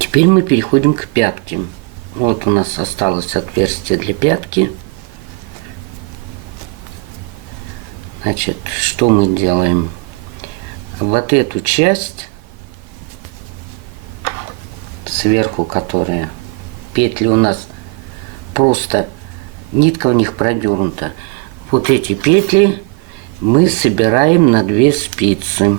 Теперь мы переходим к пятке. Вот у нас осталось отверстие для пятки. Значит, что мы делаем? Вот эту часть, сверху которая, петли у нас просто, нитка у них продернута. Вот эти петли мы собираем на 2 спицы.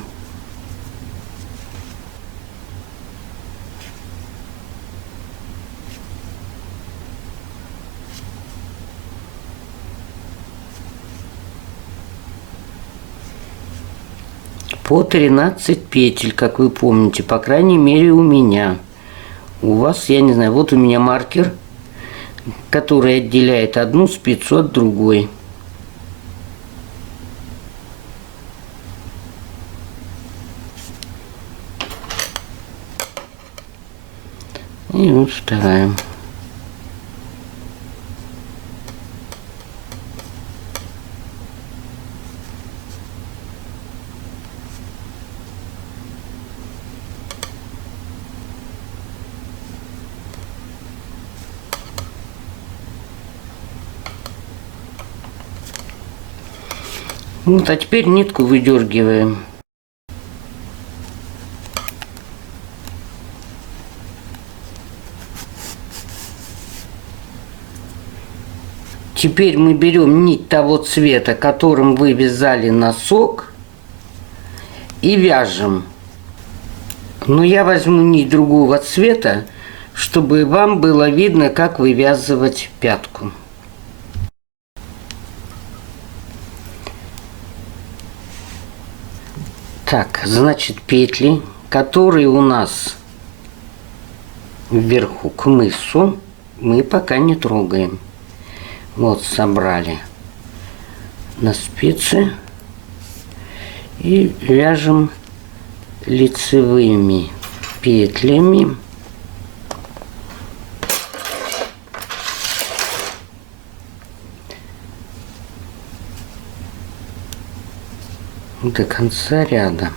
По 13 петель, как вы помните, по крайней мере у меня. У вас, я не знаю, вот у меня маркер, который отделяет одну спицу от другой. И вот вторая. Вот, а теперь нитку выдергиваем. Теперь мы берем нить того цвета, которым вы вязали носок, и вяжем. Но я возьму нить другого цвета, чтобы вам было видно, как вывязывать пятку. Так, значит, петли, которые у нас вверху к мысу, мы пока не трогаем. Вот, собрали на спицы и вяжем лицевыми петлями до конца ряда.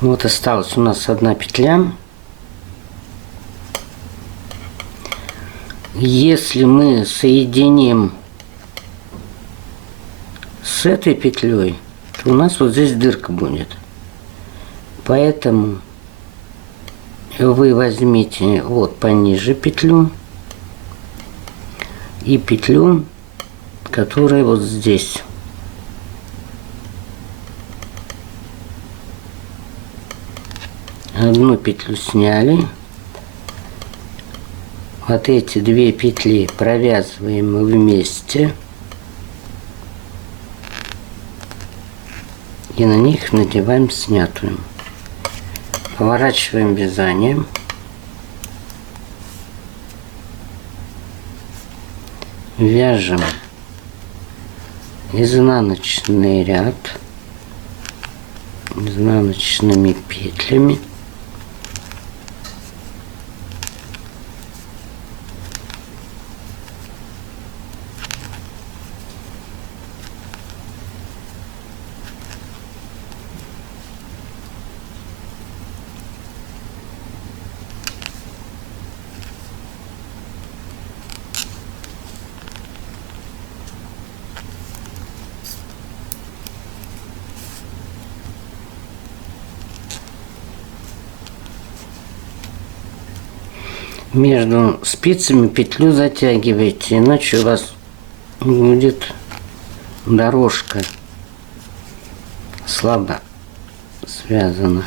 Вот осталась у нас одна петля. Если мы соединим с этой петлей, то у нас вот здесь дырка будет. Поэтому вы возьмите вот пониже петлю и петлю, которая вот здесь. Одну петлю сняли. Вот эти 2 петли провязываем вместе. И на них надеваем снятую. Поворачиваем вязанием. Вяжем изнаночный ряд изнаночными петлями. Между спицами петлю затягивайте, иначе у вас будет дорожка слабо связано.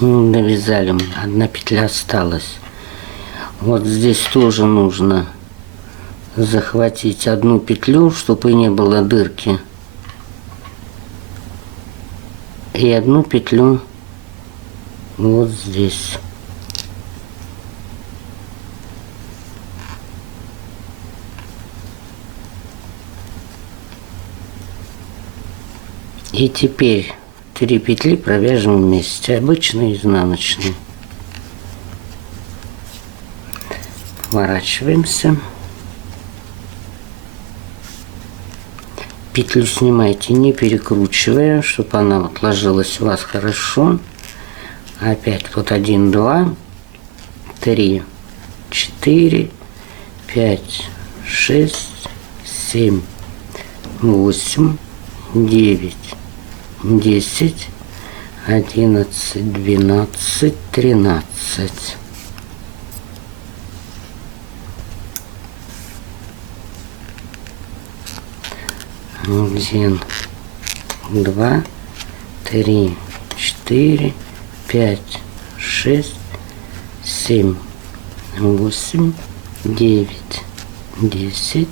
Навязали мы, одна петля осталась. Вот здесь тоже нужно захватить одну петлю, чтобы не было дырки, и одну петлю вот здесь. И теперь 3 петли провяжем вместе, обычные изнаночные. Поворачиваемся. Петлю снимайте, не перекручивая, чтобы она вот ложилась у вас хорошо. Опять вот 1, 2, 3, 4, 5, 6, 7, 8, 9, 10, 11, 12, 13. Один, 2, 3, 4, 5, 6, 7, 8, 9, 10,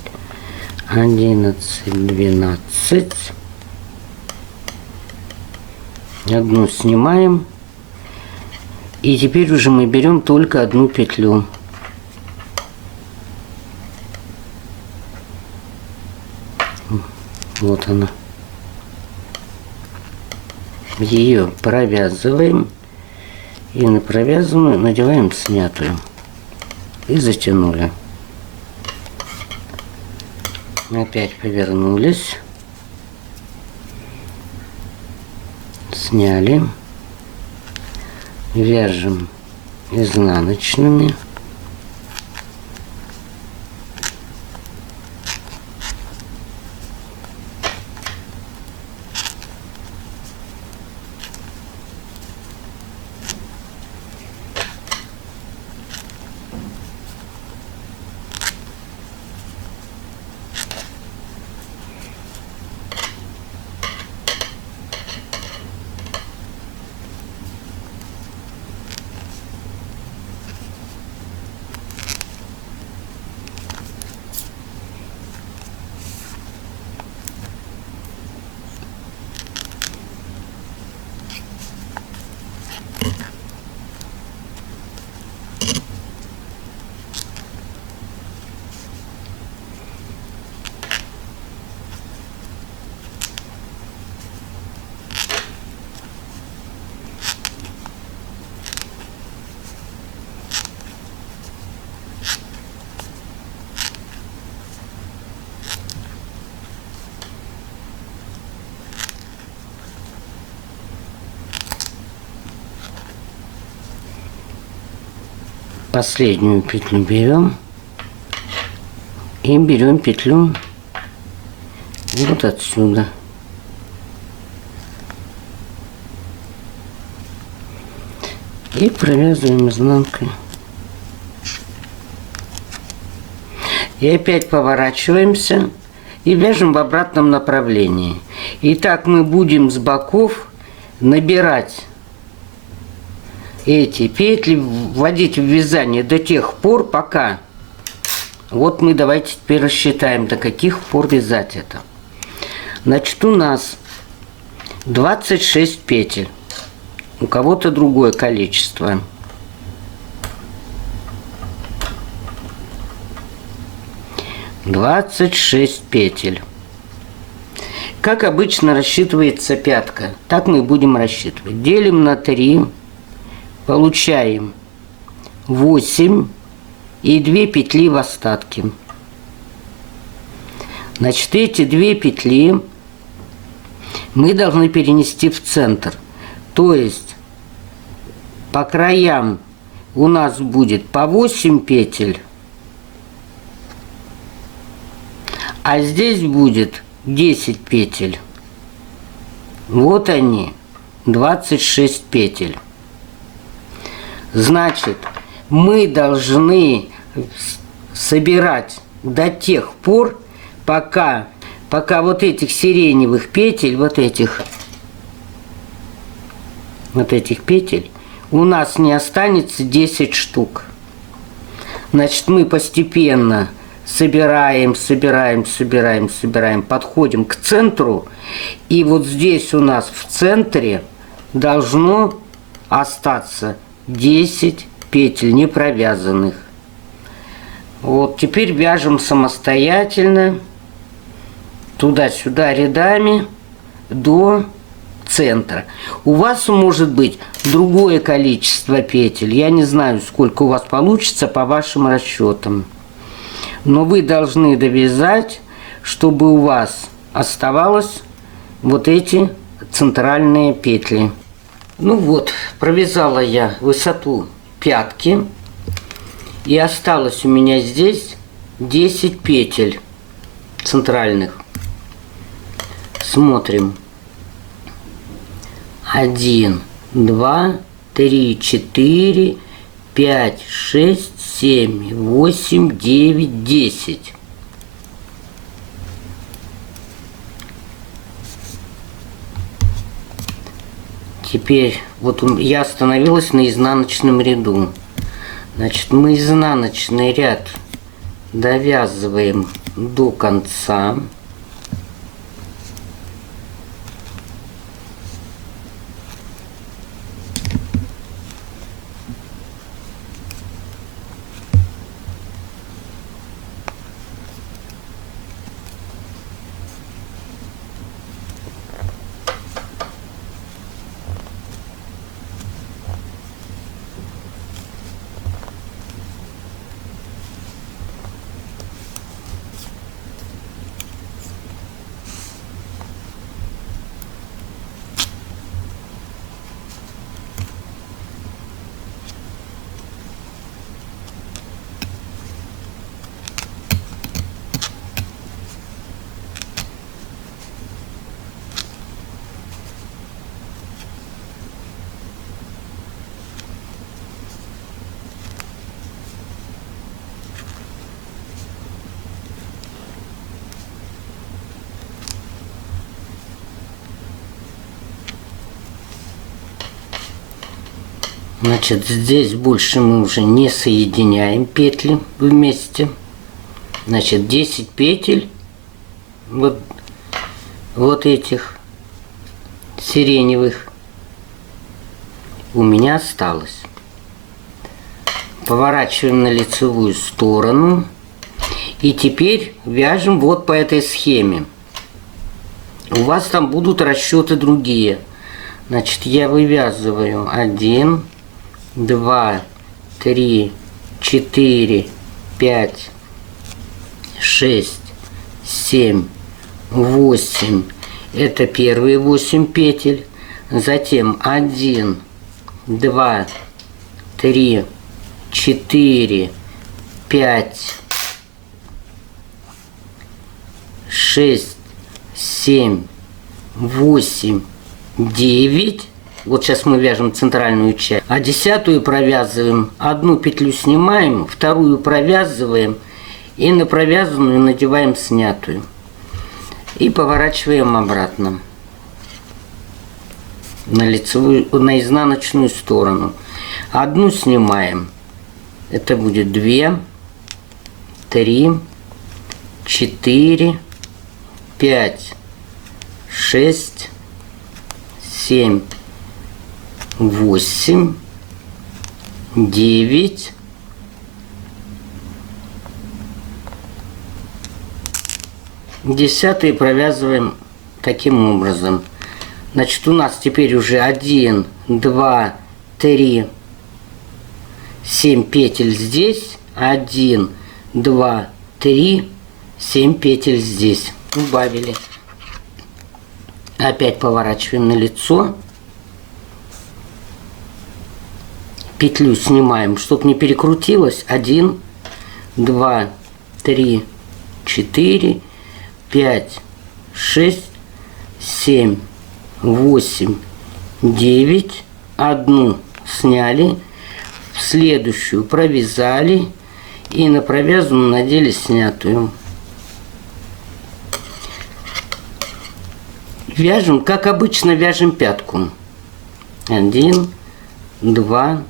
11, 12. Одну снимаем. И теперь уже мы берем только одну петлю. Вот она. Ее провязываем. И на провязанную надеваем снятую. И затянули. Опять повернулись. Сняли. Вяжем изнаночными. Последнюю петлю берем и берем петлю вот отсюда. И провязываем изнанкой. И опять поворачиваемся и вяжем в обратном направлении. И так мы будем с боков набирать эти петли, вводить в вязание до тех пор, пока... Вот мы давайте теперь рассчитаем, до каких пор вязать это. Значит, у нас 26 петель. У кого-то другое количество. Двадцать 26 петель. Как обычно рассчитывается пятка, так мы будем рассчитывать. Делим на 3. Получаем 8 и 2 петли в остатке. Значит, эти 2 петли мы должны перенести в центр. То есть по краям у нас будет по 8 петель. А здесь будет 10 петель. Вот они, 26 петель. Значит, мы должны собирать до тех пор, пока вот этих сиреневых петель, вот этих петель, у нас не останется 10 штук. Значит, мы постепенно собираем, подходим к центру, и вот здесь у нас в центре должно остаться 10 петель не провязанных. Вот теперь вяжем самостоятельно туда-сюда рядами до центра. У вас может быть другое количество петель. Я не знаю, сколько у вас получится по вашим расчетам. Но вы должны довязать, чтобы у вас оставалось вот эти центральные петли. Ну вот, провязала я высоту пятки. И осталось у меня здесь 10 петель центральных. Смотрим. 1, 2, 3, 4, 5, 6, 7, 8, 9, 10. Теперь вот я остановилась на изнаночном ряду. Значит, мы изнаночный ряд довязываем до конца. Значит, здесь больше мы уже не соединяем петли вместе. Значит, 10 петель вот этих сиреневых у меня осталось. Поворачиваем на лицевую сторону. И теперь вяжем вот по этой схеме. У вас там будут расчеты другие. Значит, я вывязываю 1, 2, 3, 4, 5, 6, 7, 8. Это первые 8 петель. Затем 1, 2, 3, 4, 5, 6, 7, 8, 9. Вот сейчас мы вяжем центральную часть. А 10-ю провязываем, одну петлю снимаем, вторую провязываем и на провязанную надеваем снятую. И поворачиваем обратно на лицевую, на изнаночную сторону. Одну снимаем. Это будет 2, 3, 4, 5, 6, 7, 8, 9, 10 провязываем таким образом. Значит, у нас теперь уже 1, 2, 3, 7 петель здесь, 1, 2, 3, 7 петель здесь. Убавили. Опять поворачиваем на лицо. Петлю снимаем, чтобы не перекрутилось. 1, 2, 3, 4, 5, 6, 7, 8, 9. Одну сняли, в следующую провязали и на провязанную надели снятую. Вяжем, как обычно вяжем пятку. 1, 2,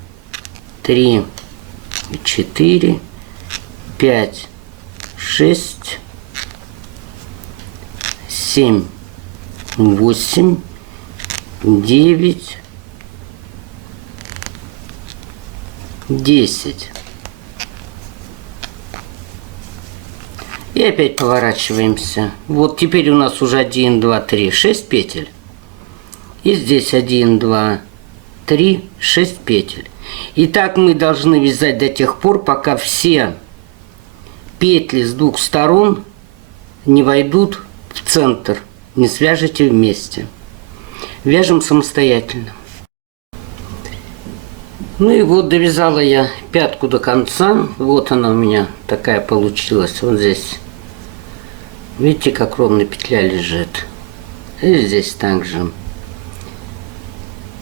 3, 4, 5, 6, 7, 8, 9, 10. И опять поворачиваемся. Вот теперь у нас уже 1, 2, 3, 6 петель. И здесь 1, 2, 3, 6 петель. И так мы должны вязать до тех пор, пока все петли с двух сторон не войдут в центр, не свяжете вместе. Вяжем самостоятельно. Ну и вот довязала я пятку до конца. Вот она у меня такая получилась. Вот здесь. Видите, как ровно петля лежит. И здесь также.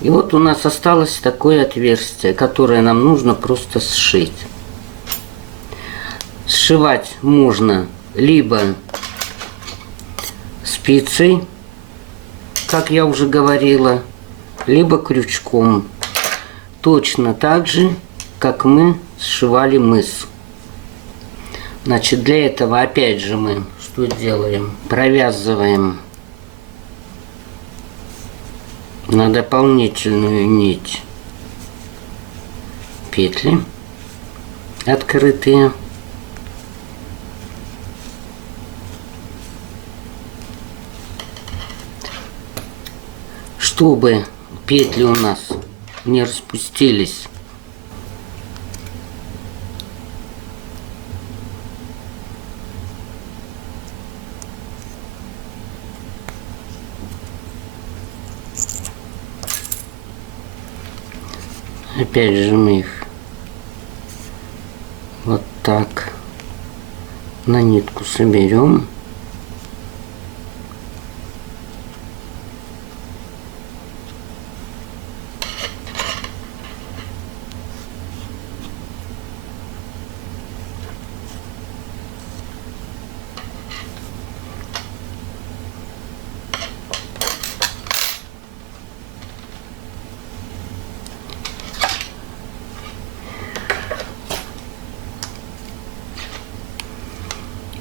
И вот у нас осталось такое отверстие, которое нам нужно просто сшить. Сшивать можно либо спицей, как я уже говорила, либо крючком. Точно так же, как мы сшивали мыс. Значит, для этого опять же мы что делаем? Провязываем на дополнительную нить петли открытые. Чтобы петли у нас не распустились. Опять же мы их вот так на нитку соберем.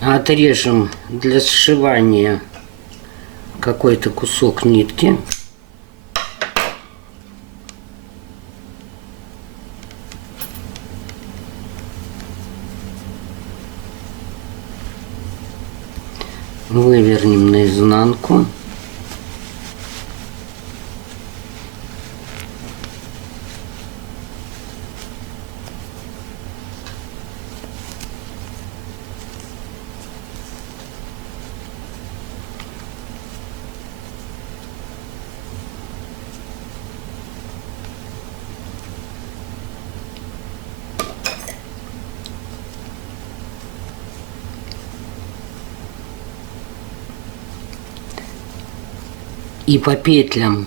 Отрежем для сшивания какой-то кусок нитки. Вывернем наизнанку. И по петлям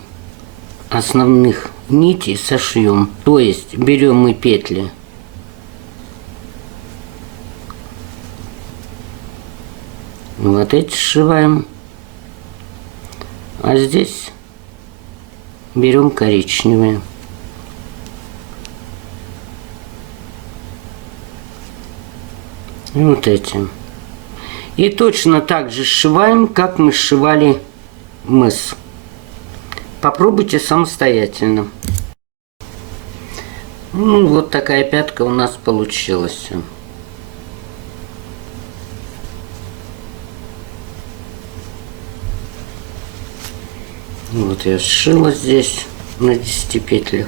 основных нитей сошьем. То есть берем мы петли вот эти сшиваем, а здесь берем коричневые. И вот эти. И точно так же сшиваем, как мы сшивали мыс. Попробуйте самостоятельно. Ну, вот такая пятка у нас получилась. Вот я сшила здесь на 10 петлях.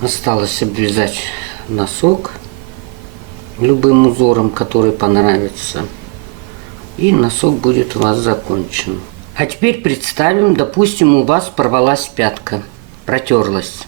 Осталось обвязать носок любым узором, который понравится. И носок будет у вас закончен. А теперь представим, допустим, у вас порвалась пятка, протерлась.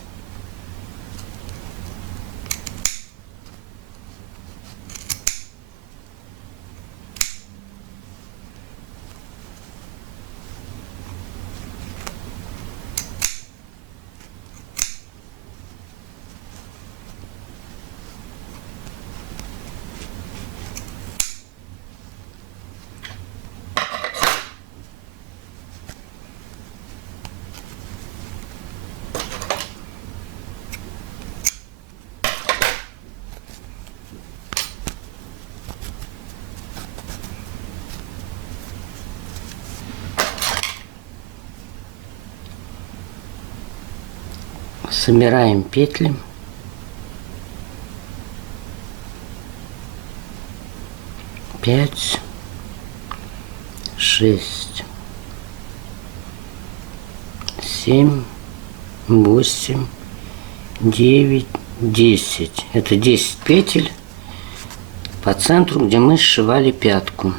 Собираем петли. Пять, 6, 7, 8, 9, 10. Это 10 петель по центру, где мы сшивали пятку.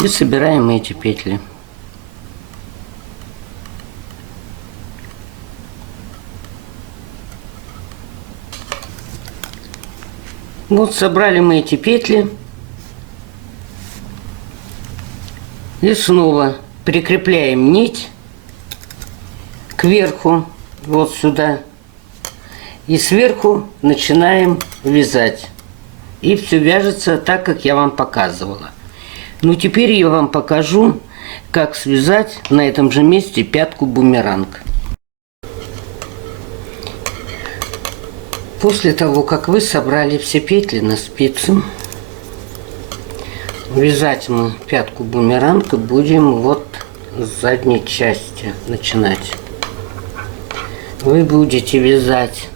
И собираем эти петли. Вот собрали мы эти петли. И снова прикрепляем нить кверху, вот сюда. И сверху начинаем вязать. И все вяжется так, как я вам показывала. Ну, теперь я вам покажу, как связать на этом же месте пятку-бумеранг. После того, как вы собрали все петли на спицу, вязать мы пятку-бумеранг будем вот с задней части начинать. Вы будете вязать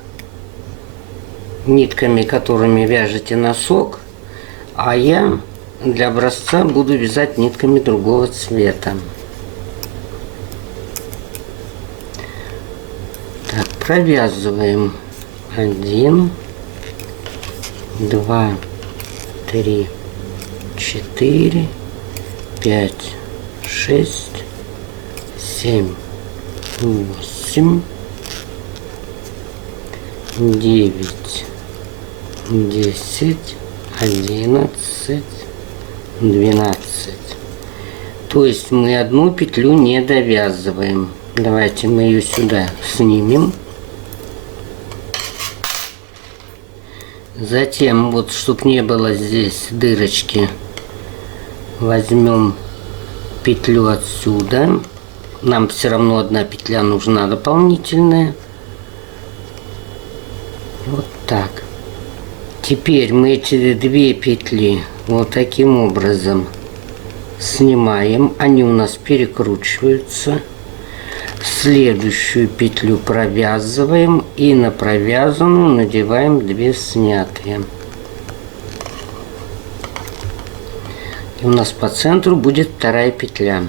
нитками, которыми вяжете носок, а я для образца буду вязать нитками другого цвета. Так, провязываем 1, 2, 3, 4, 5, 6, 7, 8, 9, 10, 11, 12. То есть мы одну петлю не довязываем. Давайте мы ее сюда снимем. Затем, вот, чтобы не было здесь дырочки, возьмем петлю отсюда. Нам все равно одна петля нужна дополнительная. Вот так. Теперь мы эти две петли вот таким образом снимаем. Они у нас перекручиваются. Следующую петлю провязываем и на провязанную надеваем 2 снятые. И у нас по центру будет вторая петля.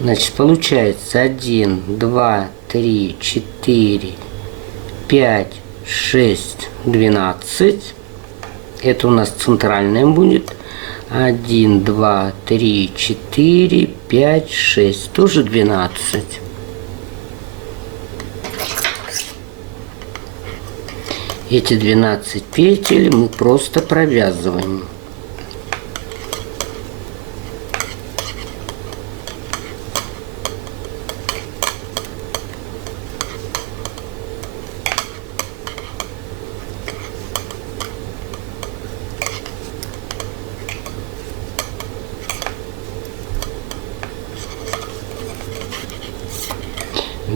Значит, получается 1, 2, 3, 4, 5, 6, 12. Это у нас центральная будет. 1, 2, 3, 4, 5, 6. Тоже 12. Эти 12 петель мы просто провязываем.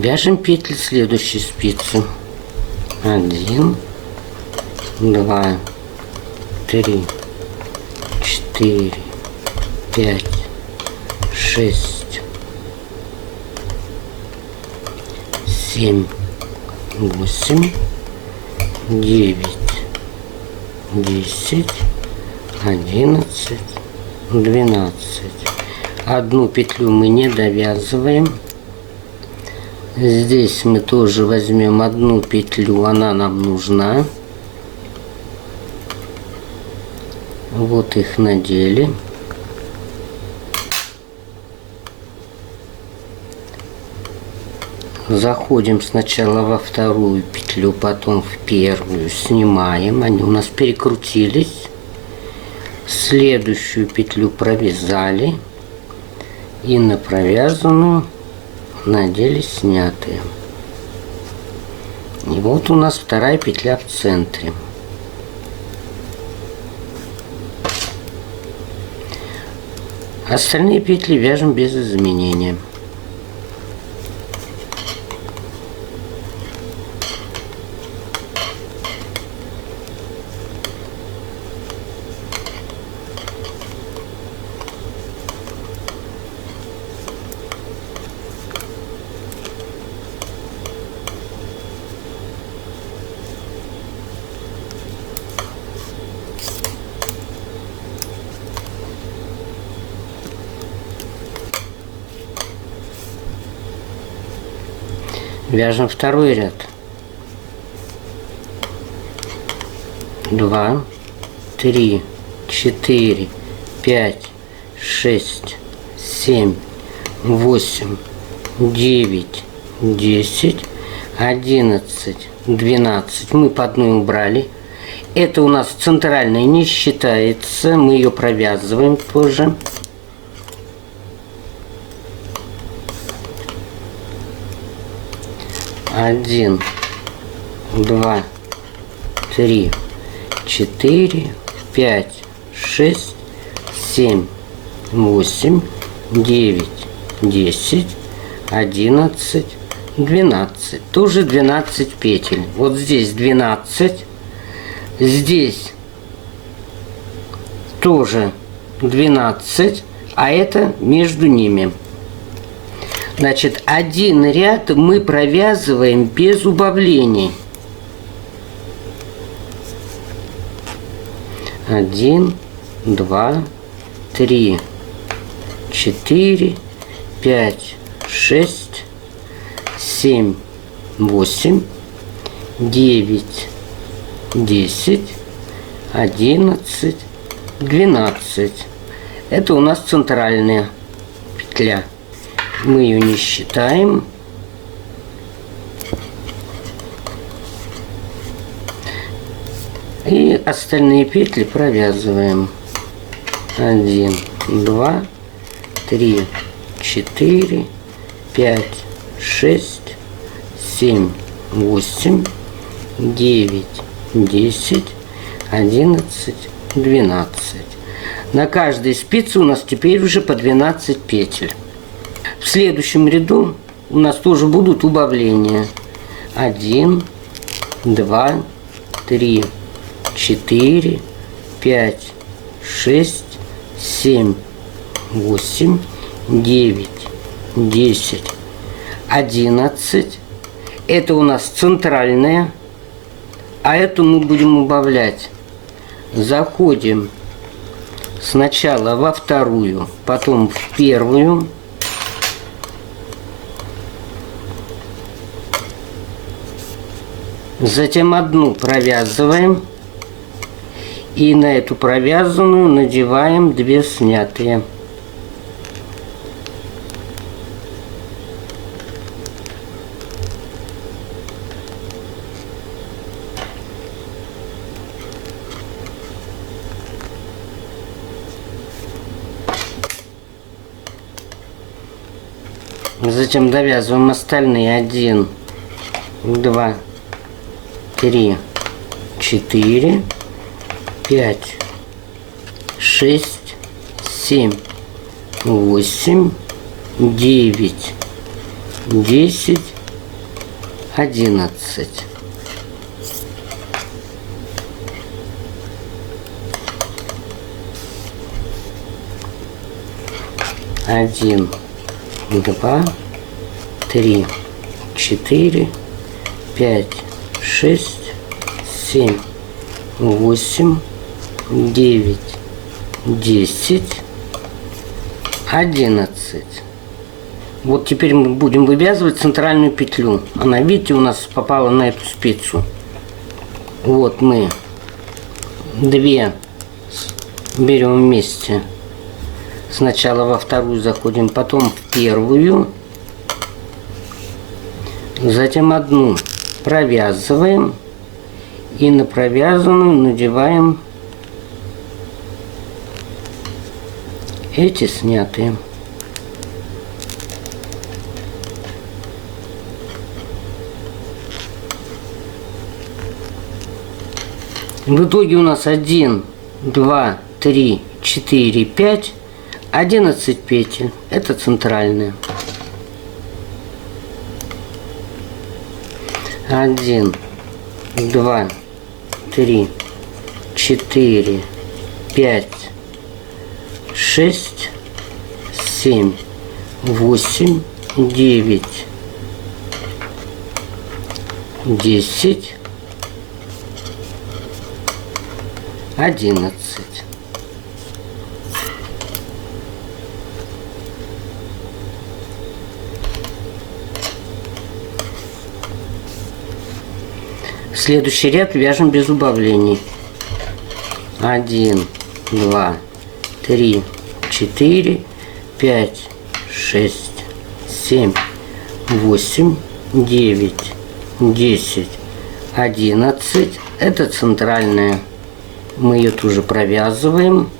Вяжем петли следующей спицы. 1, 2, 3, 4, 5, 6, 7, 8, 9, 10, 11, 12. Одну петлю мы не довязываем. Здесь мы тоже возьмем одну петлю, она нам нужна. Вот их надели. Заходим сначала во вторую петлю, потом в первую, снимаем. Они у нас перекрутились. Следующую петлю провязали и на провязанную надели снятые. И вот у нас вторая петля в центре. Остальные петли вяжем без изменения. Вяжем второй ряд. 2, 3, 4, 5, 6, 7, 8, 9, 10, 11, 12. Мы по одной убрали. Это у нас центральная не считается. Мы ее провязываем позже. Один, 2, 3, 4, 5, 6, 7, 8, 9, 10, 11, 12. Тоже 12 петель. Вот здесь 12. Здесь тоже 12. А это между ними. Значит, один ряд мы провязываем без убавлений. 1, 2, 3, 4, 5, 6, 7, 8, 9, 10, 11, 12. Это у нас центральная петля. Мы ее не считаем. И остальные петли провязываем. 1, 2, 3, 4, 5, 6, 7, 8, 9, 10, 11, 12. На каждой спице у нас теперь уже по 12 петель. В следующем ряду у нас тоже будут убавления. 1, 2, 3, 4, 5, 6, 7, 8, 9, 10, 11. Это у нас центральная, а эту мы будем убавлять. Заходим сначала во вторую, потом в первую. Затем одну провязываем. И на эту провязанную надеваем 2 снятые. Затем довязываем остальные. 1, 2, 3, 4, 5, 6, 7, 8, 9, 10, 11. Один, два, три, четыре, пять, шесть, семь, восемь, девять, 10, 11. Вот теперь мы будем вывязывать центральную петлю. Она, видите, у нас попала на эту спицу. Вот мы 2 берем вместе. Сначала во вторую заходим, потом в первую. Затем одну провязываем. И на провязанную надеваем эти снятые. В итоге у нас 1, 2, 3, 4, 5, 11 петель. Это центральная. 1, 2, 3, 4, 5, 6, 7, 8, 9, 10, 11. Следующий ряд вяжем без убавлений. 1, 2, 3, 4, 5, 6, 7, 8, 9, 10, 11. Это центральная. Мы ее тоже провязываем.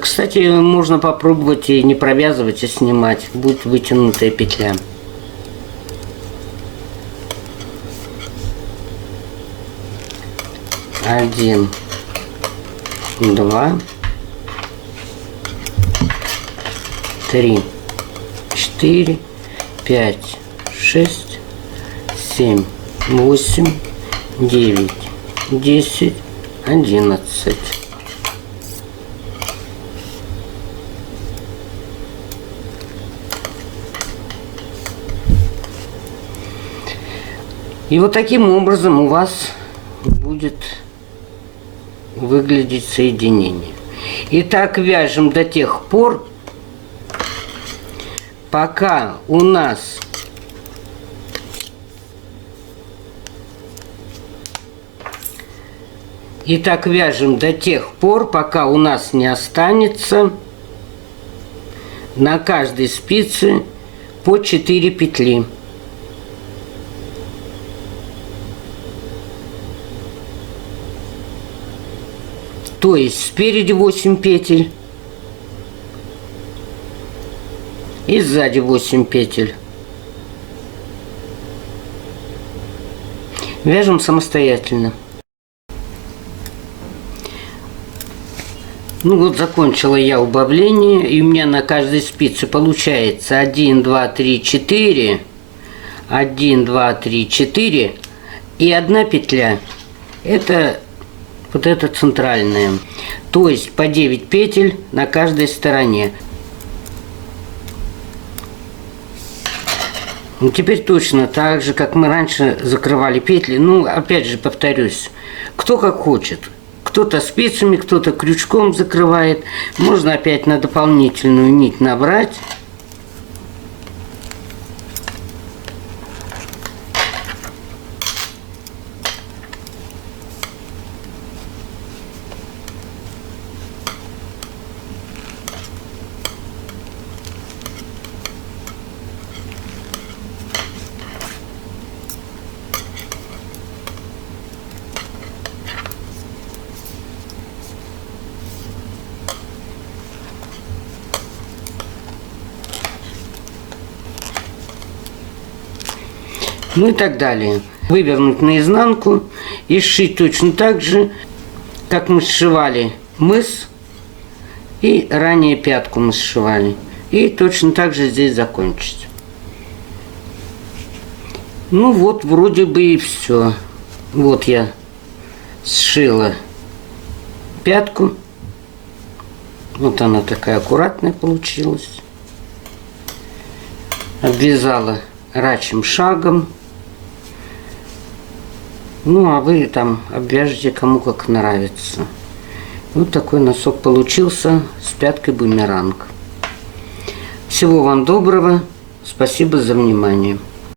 Кстати, можно попробовать и не провязывать, а снимать. Будет вытянутая петля. Один, два, три, 4, 5, 6, 7, 8, 9, 10, 11. И вот таким образом у вас будет выглядеть соединение. Итак, вяжем до тех пор, пока у нас не останется на каждой спице по 4 петли. То есть спереди 8 петель и сзади 8 петель. Вяжем самостоятельно. Ну вот, закончила я убавление, и у меня на каждой спице получается 1, 2, 3, 4, 1, 2, 3, 4 и 1 петля. Это вот эта центральная. То есть по 9 петель на каждой стороне. Ну, теперь точно так же, как мы раньше закрывали петли. Ну, опять же повторюсь, кто как хочет. Кто-то спицами, кто-то крючком закрывает. Можно опять на дополнительную нить набрать. Ну и так далее. Вывернуть наизнанку и сшить точно так же, как мы сшивали мыс. И ранее пятку мы сшивали. И точно так же здесь закончить. Ну вот, вроде бы и все. Вот я сшила пятку. Вот она такая аккуратная получилась. Обвязала рачьим шагом. Ну, а вы там обвяжете кому как нравится. Вот такой носок получился с пяткой бумеранг. Всего вам доброго. Спасибо за внимание.